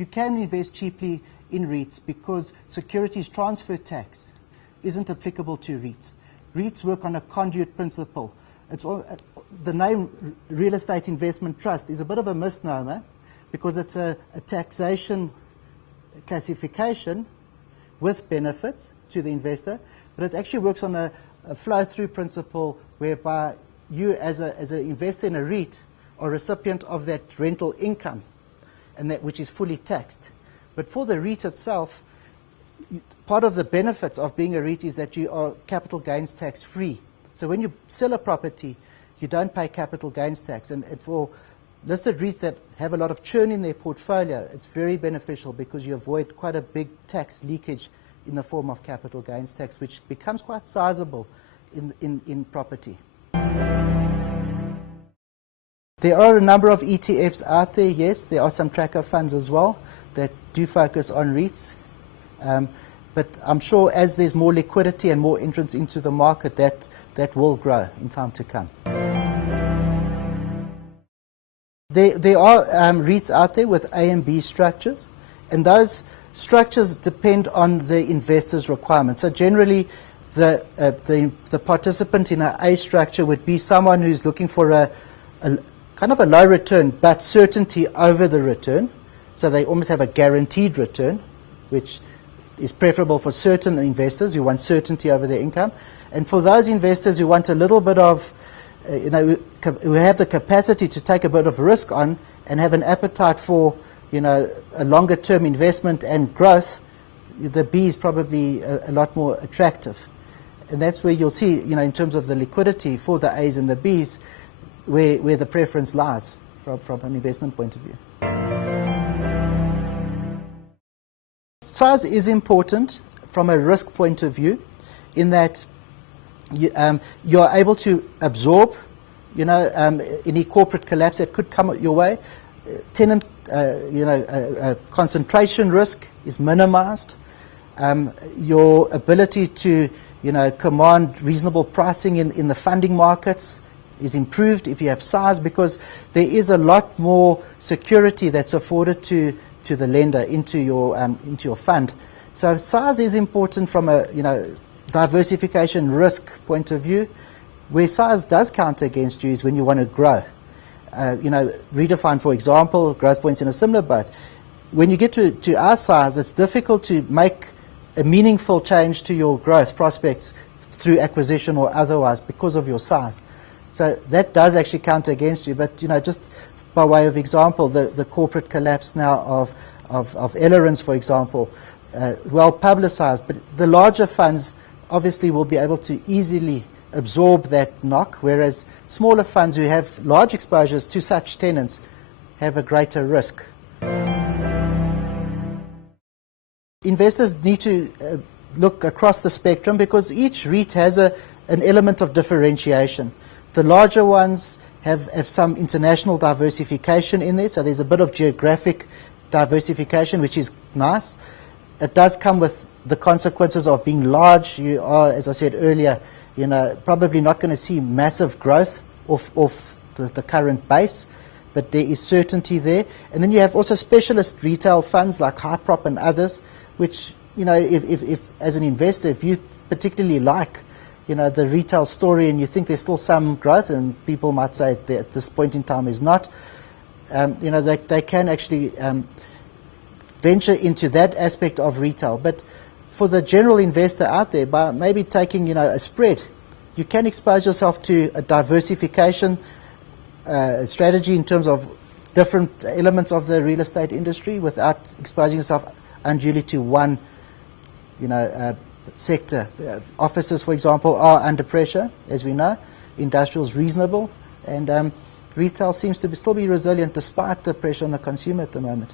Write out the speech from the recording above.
you can invest cheaply in REITs because securities transfer tax isn't applicable to REITs. REITs work on a conduit principle. It's all, the name Real Estate Investment Trust is a bit of a misnomer because it's a taxation classification with benefits to the investor, but it actually works on a flow-through principle whereby you as an investor in a REIT are recipient of that rental income, and that which is fully taxed. But for the REIT itself, part of the benefits of being a REIT is that you are capital gains tax free. So when you sell a property, you don't pay capital gains tax. And for listed REITs that have a lot of churn in their portfolio, it's very beneficial because you avoid quite a big tax leakage in the form of capital gains tax, which becomes quite sizable in property. There are a number of ETFs out there, yes. There are some tracker funds as well that do focus on REITs. But I'm sure as there's more liquidity and more entrance into the market, that will grow in time to come. There are REITs out there with A and B structures, and those structures depend on the investor's requirements. So generally, the participant in an A structure would be someone who's looking for a kind of a low return, but certainty over the return. So they almost have a guaranteed return, which is preferable for certain investors who want certainty over their income. And for those investors who want a little bit of, who have the capacity to take a bit of risk on and have an appetite for, a longer term investment and growth, the B is probably a lot more attractive. And that's where you'll see, in terms of the liquidity for the A's and the B's, where the preference lies from an investment point of view. Size is important from a risk point of view, in that you're able to absorb, any corporate collapse that could come your way. Tenant, concentration risk is minimized. Your ability to, command reasonable pricing in the funding markets is improved if you have size, because there is a lot more security that's afforded to the lender into your fund. So size is important from a diversification risk point of view. Where size does count against you is when you want to grow. Redefine, for example, Growth Point's in a similar boat. When you get to our size, it's difficult to make a meaningful change to your growth prospects through acquisition or otherwise because of your size. So that does actually count against you. But just by way of example, the corporate collapse now of Ellerins, for example, well publicized. But the larger funds obviously will be able to easily absorb that knock, whereas smaller funds who have large exposures to such tenants have a greater risk. Investors need to look across the spectrum because each REIT has an element of differentiation. The larger ones have some international diversification in there, so there's a bit of geographic diversification, which is nice. It does come with the consequences of being large. You are, as I said earlier, probably not going to see massive growth off the current base, but there is certainty there. And then you have also specialist retail funds like Hyprop and others, which, if as an investor, if you particularly like, the retail story and you think there's still some growth, and people might say at this point in time is not, they can actually venture into that aspect of retail. But for the general investor out there, by maybe taking, a spread, you can expose yourself to a diversification strategy in terms of different elements of the real estate industry without exposing yourself unduly to one, sector. Offices, for example, are under pressure, as we know. Industrial is reasonable, and retail seems to still be resilient despite the pressure on the consumer at the moment.